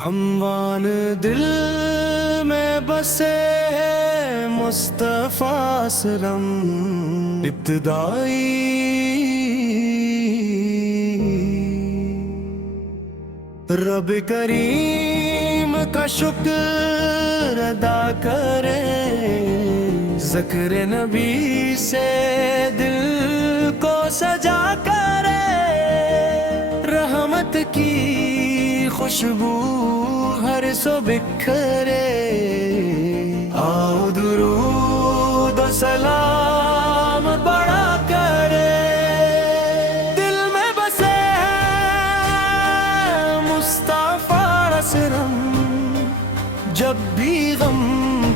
ہموار دل میں بسے ہے مصطفیٰ اسلم ابتدائی، رب کریم کا شکر ادا کرے، ذکر نبی سے دل کو سجا کرے، رحمت کی خوشبو ہر سو بکھرے، آؤ درود و سلام بڑا کرے، دل میں بسے ہے مصطفیٰ اسلم، جب بھی غم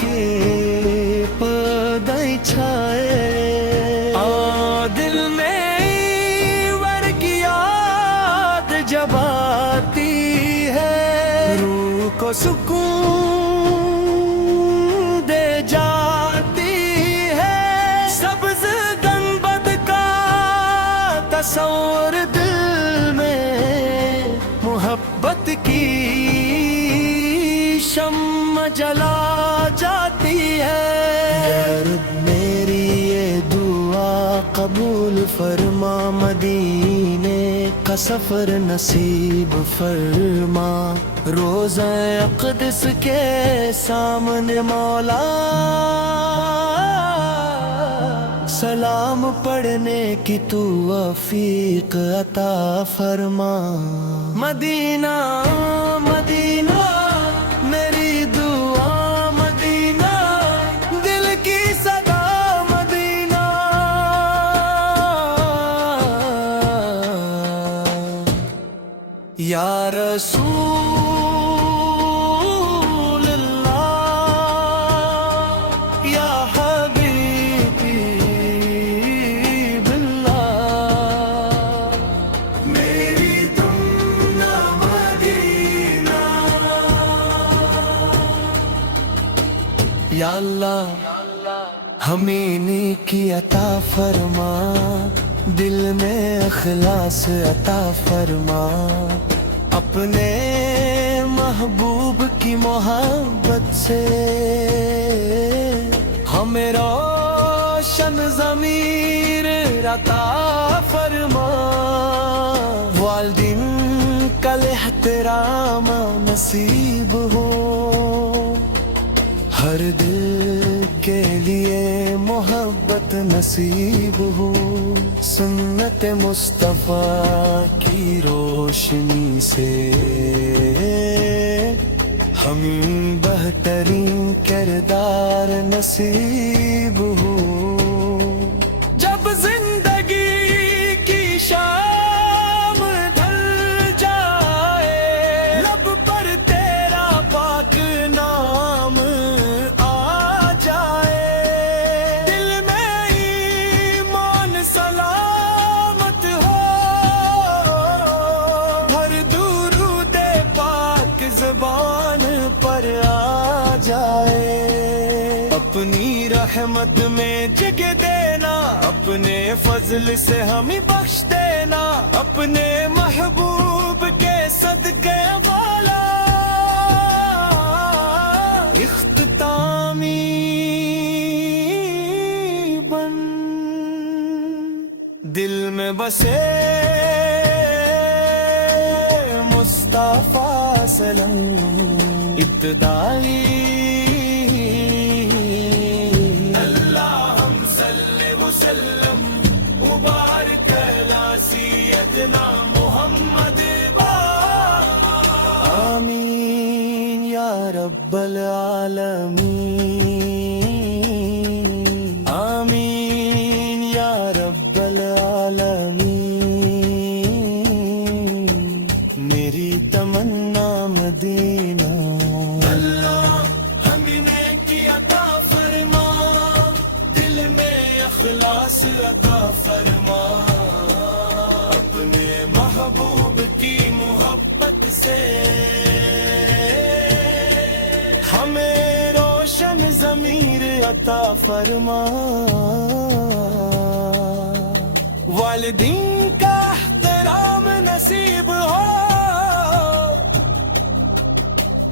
کے پردے چھائے، دل میں ور کی یاد جب آتی ہے، روح کو سکون دے جاتی ہے، سبز گنبد کا تصور دل میں محبت کی شمع جلا جاتی ہے، رب میری یہ دعا قبول فرما، مدینے کا سفر نصیب فرما، روزہ اقدس کے سامنے مولا سلام پڑھنے کی توفیق عطا فرما، مدینہ مدینہ میری دعا، مدینہ دل کی صدا، مدینہ یا رسول یا اللہ ہمیں نیکی عطا فرما، دل میں اخلاص عطا فرما، اپنے محبوب کی محبت سے ہمیں روشن ضمیر عطا فرما، والدین کا احترام نصیب ہو، ہر دل کے لیے محبت نصیب ہو، سنت مصطفیٰ کی روشنی سے ہمیں بہترین کردار نصیب ہو، جب زندگی کی شام ڈھل جائے، لب پر تیرا پاک نام اپنی رحمت میں جگہ دینا، اپنے فضل سے ہمیں بخش دینا، اپنے محبوب کے صدقے والا اختتامی بن، دل میں بسے مصطفیٰ اسلم ابتدائی، وسلم مبارک علی سیدنا محمد آمین یا رب العالمین، آمین یا رب العالمین، میری تمنا مدینہ، اللہ ہمیں نیکی عطا فرما، دل میں اخلاص عطا فرما، اپنے محبوب کی محبت سے ہمیں عطا فرما والدین کا احترام نصیب ہو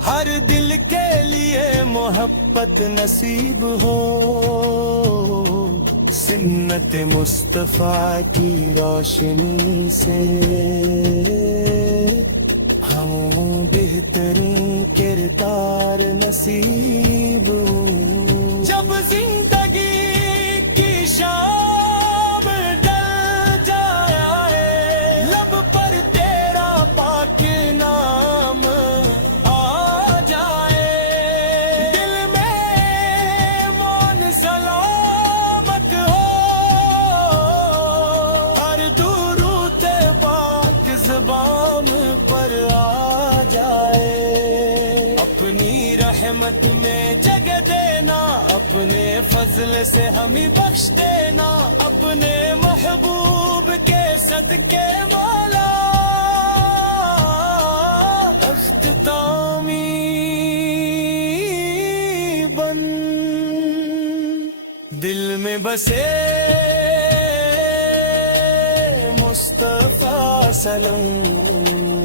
ہر دل کے لیے محبت نصیب ہو سنت مصطفیٰ کی روشنی سے ہم بہترین کردار نصیب ہو جب زندگی کی شام ڈل جائے لب پر تیرا پاک نام آ جائے دل میں مان سلامت ہو ہر درود پاک زبان پر آ جائے اپنی رحمت میں جگہ دینا اپنے فضل سے ہمیں بخش دینا اپنے محبوب کے صدقے مولا اختتامی بن دل میں بسے مصطفیٰ سلام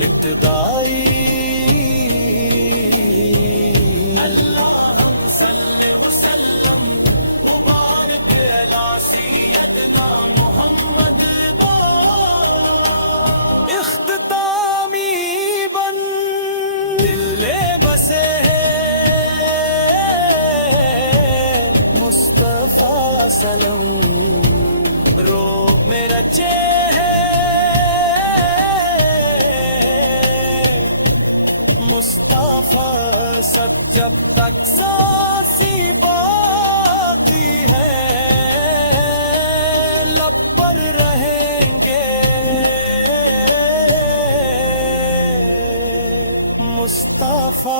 ابتدائی اللہم صلی وسلم مبارک علی سیدنا محمد اختتامی بن دل بسے مصطفیٰ سلام رو میرا چہرہ مصطفیٰ سب جب تک سانسی باقی ہے لب پر رہیں گے مصطفیٰ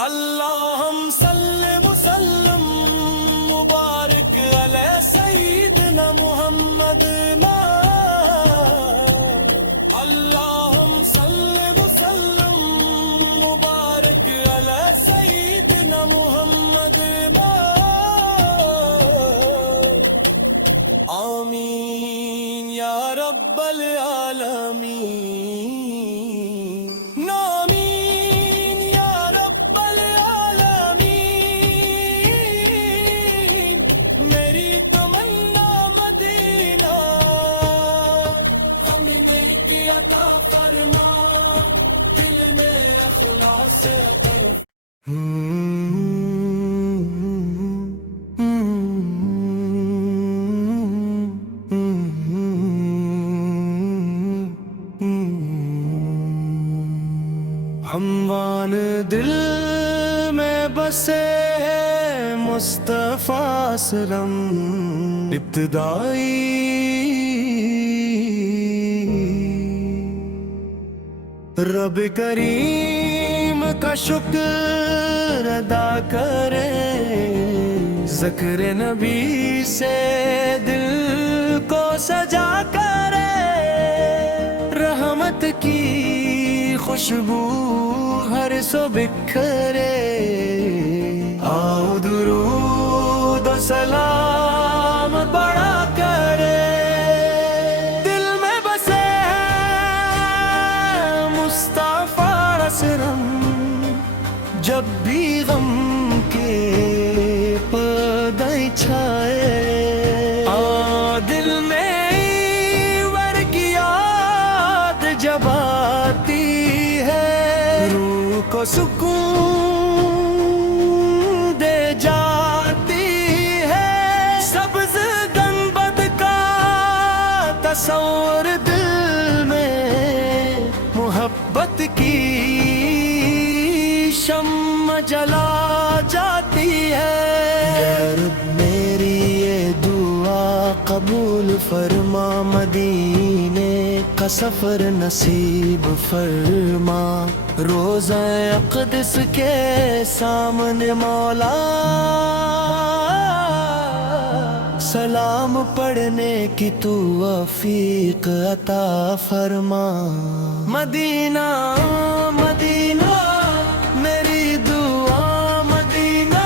اللہم صلی وسلم مبارک علی سیدنا محمد اللہم صلی وسلم مبارک علی سیدنا محمد آمین یا رب العالمین آمین یا رب العالمین میری تمنا مدینہ ہم نے کی عطا فرما دل میں اخلاص عطا ہموان دل میں بسے مصطفیٰ سلام ابتدائی رب کریم کا شکر ادا کرے ذکر نبی سے دل کو سجا کرے رحمت کی خوشبو ہر سو بکھرے آؤ درود و سلام بڑا کرے دل میں بسے مصطفیٰ سلام جب بھی غم کے پردے چھائے دل میں ور کی یاد جب آتی ہے روح کو سکون دے جاتی ہے سبز گنبد کا تصور دل میں محبت کی شمع جلا جاتی ہے یا رب میری یہ دعا قبول فرما مدینے کا سفر نصیب فرما روزہ اقدس کے سامنے مولا سلام پڑھنے کی توفیق عطا فرما مدینہ مدینہ میری دعا مدینہ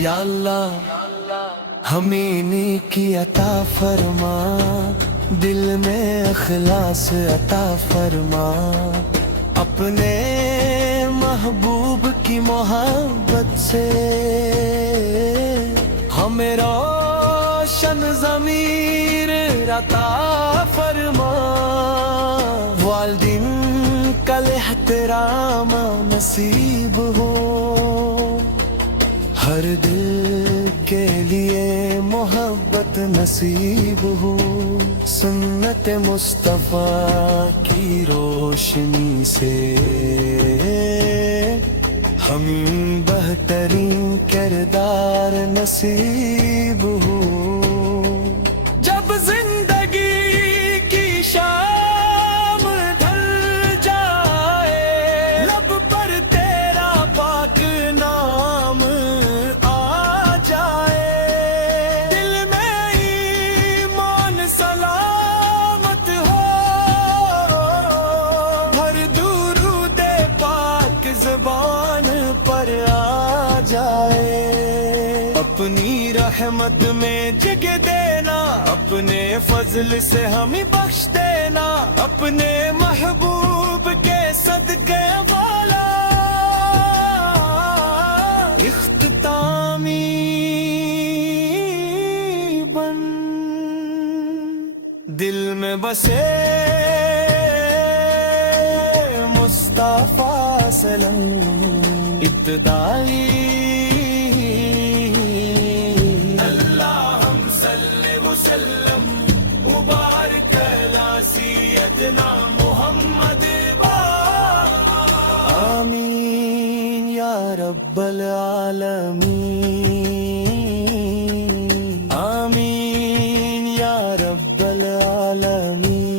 یا اللہ ہمیں نیکی عطا فرما، دل میں اخلاص عطا فرما، اپنے محبوب کی محبت سے ہمیں روشن ضمیر عطا فرما، والدین کا احترام نصیب ہو، ہر دل کے لیے محبت نصیب ہو، سنت مصطفیٰ کی روشنی سے ہم بہترین کردار نصیب ہو، جب زندگی کی شام ڈھل جائے، لب پر تیرا پاک نام آ جائے، دل میں ایمان سلامت ہو، ہر درود پاک زبان پر آ جائے، اپنی رحمت میں جگہ دینا، اپنے فضل سے ہمیں بخش دینا، اپنے محبوب کے صدقے والا اختتامی بن، دل میں بسے مصطفیٰ سلم ابتدائی، اللہم صلی وسلم مبارک علی سیدنا محمد آمین یا رب العالمین، آمین یا رب العالمین،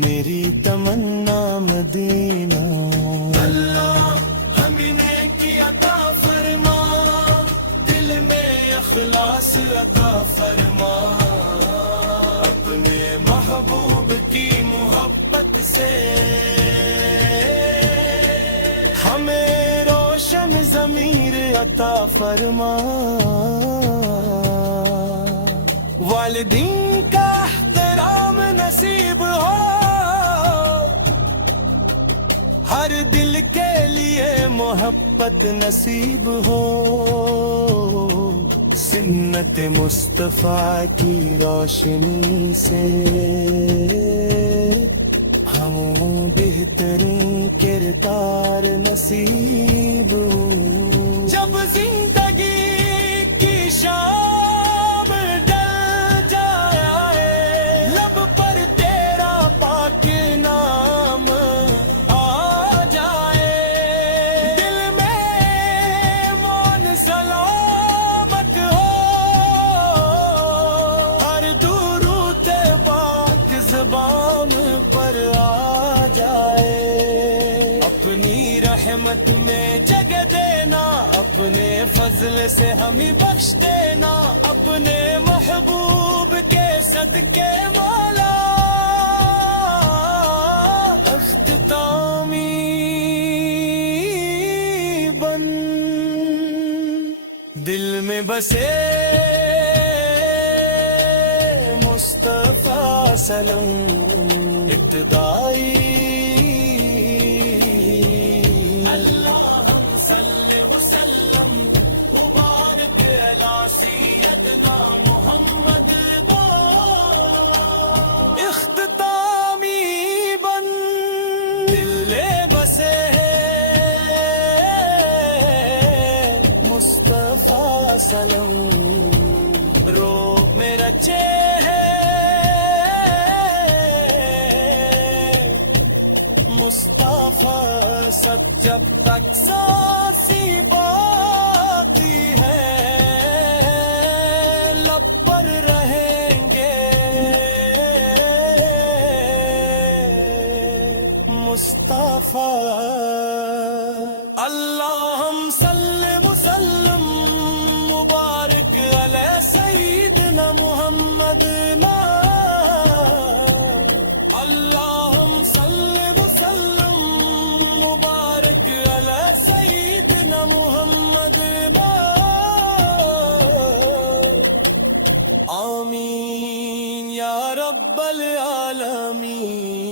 میری تمنا مدینہ، اللہ ہمیں نیکی عطا فرما، دل میں اخلاص عطا فرما، اپنے محبوب کی محبت سے ہمیں روشن ضمیر عطا فرما، والدین کا احترام نصیب ہو، ہر دل کے لیے محبت نصیب ہو، سنت مصطفیٰ کی روشنی سے ہم بہترین کردار نصیب ہو، جب زندگی کی شام ڈل جائے، لب پر تیرا پاک نام آ جائے، دل میں مان سلامت ہو، ہر درود پاک زبان پر آ جائے، اپنی رحمت میں جگہ دینا، اپنے فضل سے ہمیں بخش دینا، اپنے محبوب کے صدقے مولا اختتامی بن، دل میں بسے مصطفیٰ سلم ابتدائی، اللہم صلی وسلم مبارک علی سیدنا محمد اختتامی بن، دل بسے مصطفیٰ سلم، رو میرا چہرہ مصطفیٰ سب جب تک سانسی باقی ہے، لب پر رہیں گے مصطفیٰ، اللہم صلی وسلم مبارک علی سیدنا محمد، اللہم صلی وسلم مبارک علی سیدنا محمد۔ آمین یا رب العالمین.